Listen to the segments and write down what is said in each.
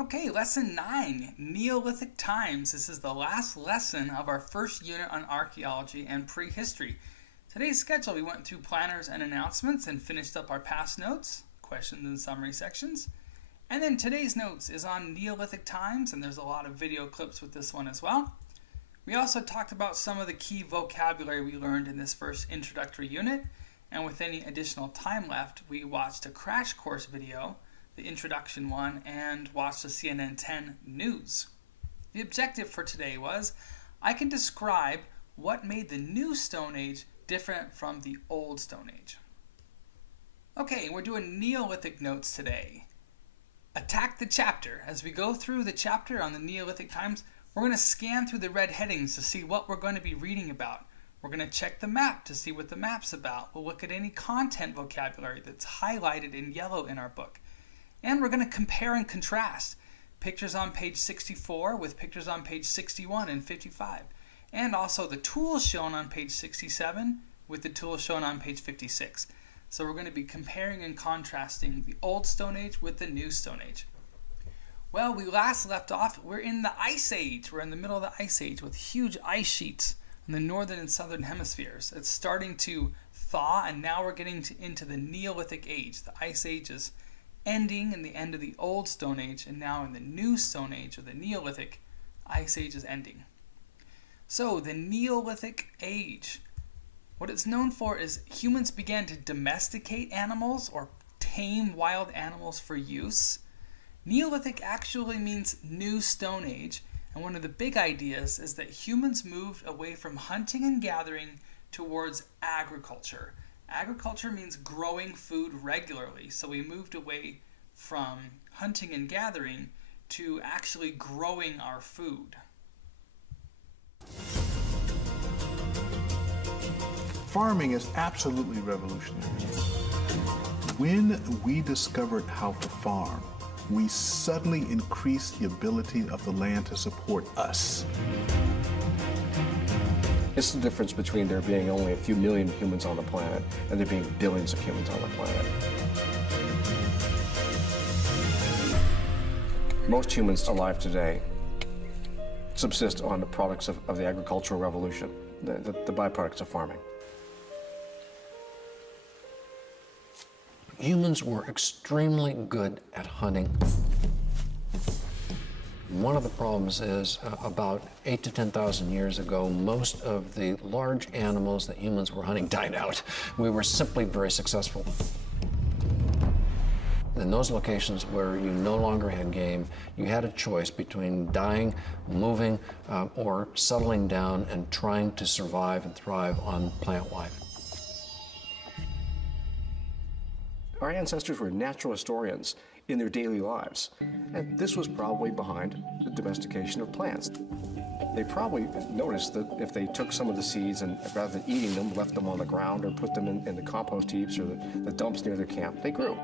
Okay, lesson 9, Neolithic Times. This is the last lesson of our first unit on archaeology and prehistory. Today's schedule, we went through planners and announcements and finished up our past notes, questions and summary sections. And then today's notes is on Neolithic Times, and there's a lot of video clips with this one as well. We also talked about some of the key vocabulary we learned in this first introductory unit, and with any additional time left, we watched a crash course video, the introduction one, and watched the CNN 10 news. The objective for today was, I can describe what made the new Stone Age different from the old Stone Age. Okay, we're doing Neolithic notes today. Attack the chapter. As we go through the chapter on the Neolithic Times, we're going to scan through the red headings to see what we're going to be reading about. We're going to check the map to see what the map's about. We'll look at any content vocabulary that's highlighted in yellow in our book. And we're going to compare and contrast pictures on page 64 with pictures on page 61 and 55. And also the tools shown on page 67 with the tools shown on page 56. So we're going to be comparing and contrasting the old Stone Age with the new Stone Age. Well, we last left off, we're in the Ice Age. We're in the middle of the Ice Age with huge ice sheets in the northern and southern hemispheres. It's starting to thaw, and now we're getting into the Neolithic Age. The Ice Age is ending in the end of the old Stone Age, and now in the new Stone Age, or the Neolithic, Ice Age is ending. So, the Neolithic Age. What it's known for is humans began to domesticate animals or tame wild animals for use. Neolithic actually means New Stone Age, and one of the big ideas is that humans moved away from hunting and gathering towards agriculture. Agriculture means growing food regularly, so we moved away from hunting and gathering to actually growing our food. Farming is absolutely revolutionary. When we discovered how to farm, we suddenly increased the ability of the land to support us. It's the difference between there being only a few million humans on the planet and there being billions of humans on the planet. Most humans alive today subsist on the products of the agricultural revolution, the byproducts of farming. Humans were extremely good at hunting. One of the problems is about 8,000 to 10,000 years ago, most of the large animals that humans were hunting died out. We were simply very successful. In those locations where you no longer had game, you had a choice between dying, moving, or settling down and trying to survive and thrive on plant life. Our ancestors were natural historians in their daily lives, and this was probably behind the domestication of plants. They probably noticed that if they took some of the seeds and rather than eating them, left them on the ground or put them in the compost heaps or the dumps near their camp, they grew.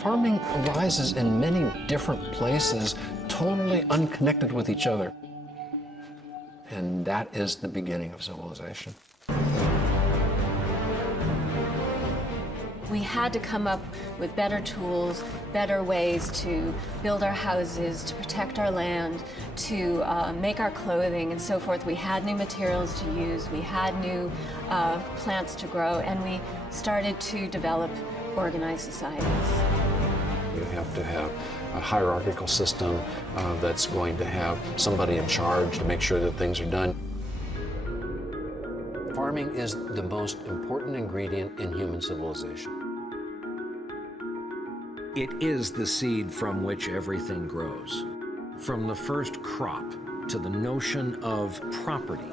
Farming arises in many different places, totally unconnected with each other. And that is the beginning of civilization. We had to come up with better tools, better ways to build our houses, to protect our land, to make our clothing and so forth. We had new materials to use, we had new plants to grow, and we started to develop organized societies. You have to have a hierarchical system that's going to have somebody in charge to make sure that things are done. Farming is the most important ingredient in human civilization. It is the seed from which everything grows. From the first crop to the notion of property,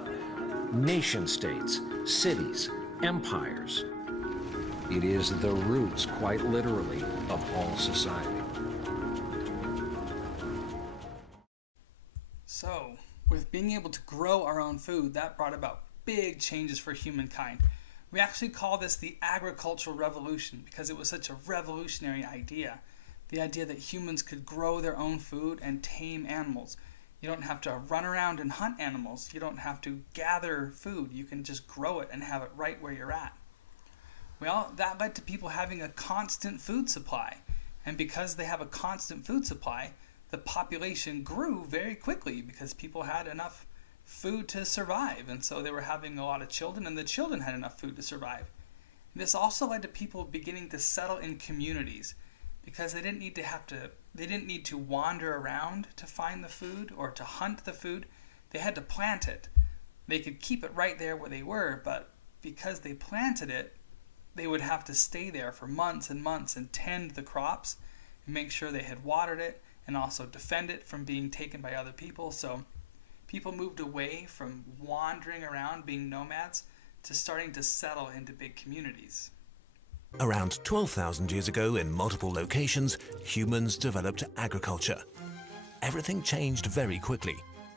nation states, cities, empires. It is the roots, quite literally, of all society. So, with being able to grow our own food, that brought about big changes for humankind. We actually call this the agricultural revolution because it was such a revolutionary idea. The idea that humans could grow their own food and tame animals. You don't have to run around and hunt animals. You don't have to gather food. You can just grow it and have it right where you're at. Well, that led to people having a constant food supply. And because they have a constant food supply, the population grew very quickly because people had enough food to survive. And so they were having a lot of children, and the children had enough food to survive. This also led to people beginning to settle in communities because they didn't need to wander around to find the food or to hunt the food. They had to plant it. They could keep it right there where they were, but because they planted it, they would have to stay there for months and months and tend the crops and make sure they had watered it and also defend it from being taken by other people. So people moved away from wandering around being nomads to starting to settle into big communities. Around 12,000 years ago, in multiple locations, humans developed agriculture. Everything changed very quickly.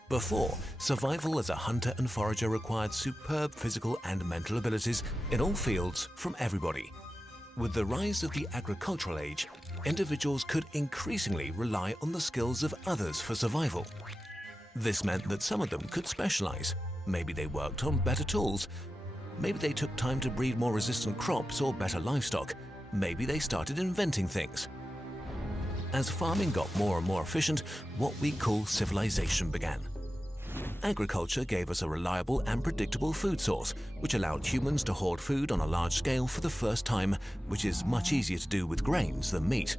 Before, survival as a hunter and forager required superb physical and mental abilities in all fields from everybody. With the rise of the agricultural age, individuals could increasingly rely on the skills of others for survival. This meant that some of them could specialize. Maybe they worked on better tools. Maybe they took time to breed more resistant crops or better livestock. Maybe they started inventing things. As farming got more and more efficient, what we call civilization began. Agriculture gave us a reliable and predictable food source, which allowed humans to hoard food on a large scale for the first time, which is much easier to do with grains than meat.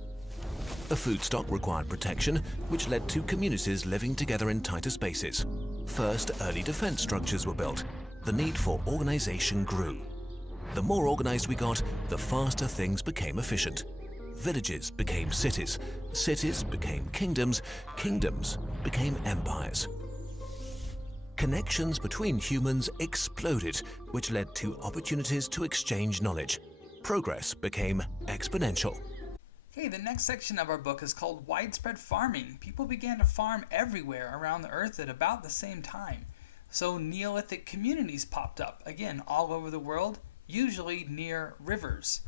A food stock required protection, which led to communities living together in tighter spaces. First, early defense structures were built. The need for organization grew. The more organized we got, the faster things became efficient. Villages became cities, cities became kingdoms, kingdoms became empires. Connections between humans exploded, which led to opportunities to exchange knowledge. Progress became exponential. Okay, the next section of our book is called Widespread Farming. People began to farm everywhere around the earth at about the same time. So Neolithic communities popped up, again, all over the world, usually near rivers.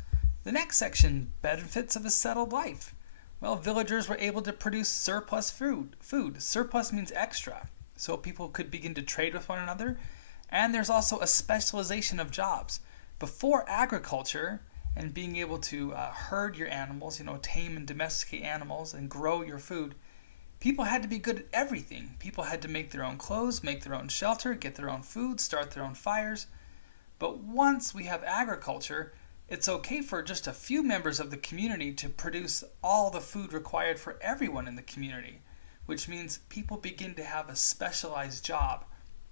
The next section, benefits of a settled life. Well, villagers were able to produce surplus food. Surplus means extra. So people could begin to trade with one another. And there's also a specialization of jobs. Before agriculture and being able to herd your animals, tame and domesticate animals and grow your food, people had to be good at everything. People had to make their own clothes, make their own shelter, get their own food, start their own fires. But once we have agriculture, it's okay for just a few members of the community to produce all the food required for everyone in the community, which means people begin to have a specialized job.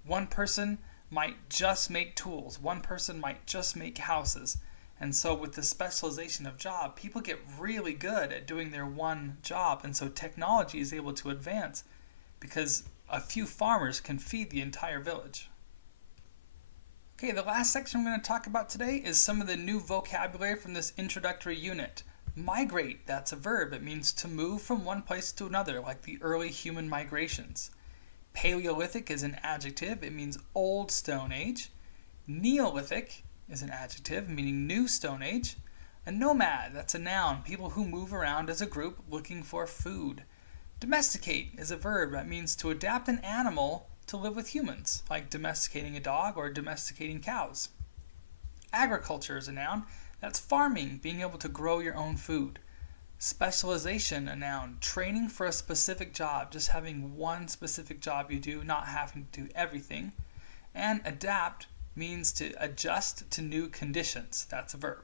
One person might just make tools. One person might just make houses. And so with the specialization of job, people get really good at doing their one job. And so technology is able to advance because a few farmers can feed the entire village. Okay, the last section we're going to talk about today is some of the new vocabulary from this introductory unit. Migrate, that's a verb. It means to move from one place to another, like the early human migrations. Paleolithic is an adjective. It means old Stone Age. Neolithic is an adjective, meaning new Stone Age. A nomad, that's a noun. People who move around as a group looking for food. Domesticate is a verb. That means to adapt an animal to live with humans, like domesticating a dog or domesticating cows. Agriculture is a noun. That's farming, being able to grow your own food. Specialization, a noun. Training for a specific job, just having one specific job you do, not having to do everything. And adapt means to adjust to new conditions. That's a verb.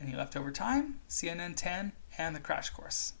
Any leftover time? CNN 10 and the crash course.